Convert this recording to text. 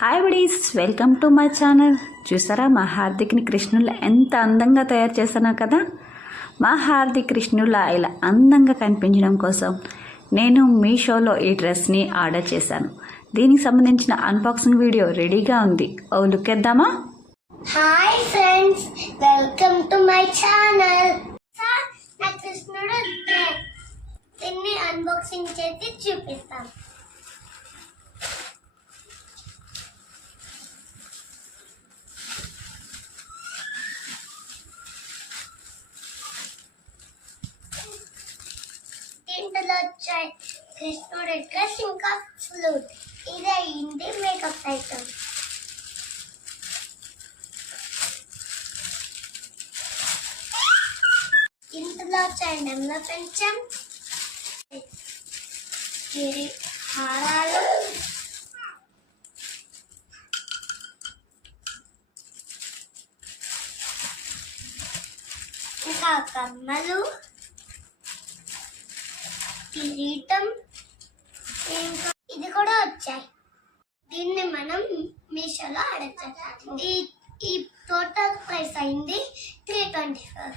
Hi buddies, welcome to my channel. చూసారా మా హార్దిక్ని కృష్ణుల ఎంత అందంగా తయారు చేశానో కదా. మా హార్దిక్ కృష్ణుల ఇలా అందంగా కనిపించడం కోసం నేను మీషోలో ఈ డ్రెస్ని ఆర్డర్ చేశాను. దీనికి సంబంధించిన అన్బాక్సింగ్ వీడియో రెడీగా ఉంది. ఓ లుక్ చేద్దామా? Hi friends, welcome to my channel. నా కృష్ణుడు దీన్ని అన్బాక్సింగ్ చేసి చూపిస్తాను. దీంట్లో వచ్చాయి కృష్ణుడి డ్రెస్, ఇంకా ఫ్లూట్. ఇదే అయింది మేకప్ ఐటమ్. ఇంట్లో వచ్చాయి నెమల పెంచం, హారాలు, ఇంకా కమ్మలు, కిరీటం, ఇంకా ఇది కూడా వచ్చాయి. దీన్ని మనం మీషోలో ఆర్డర్ చేసాం. ఈ టోటల్ ప్రైస్ అయింది 324.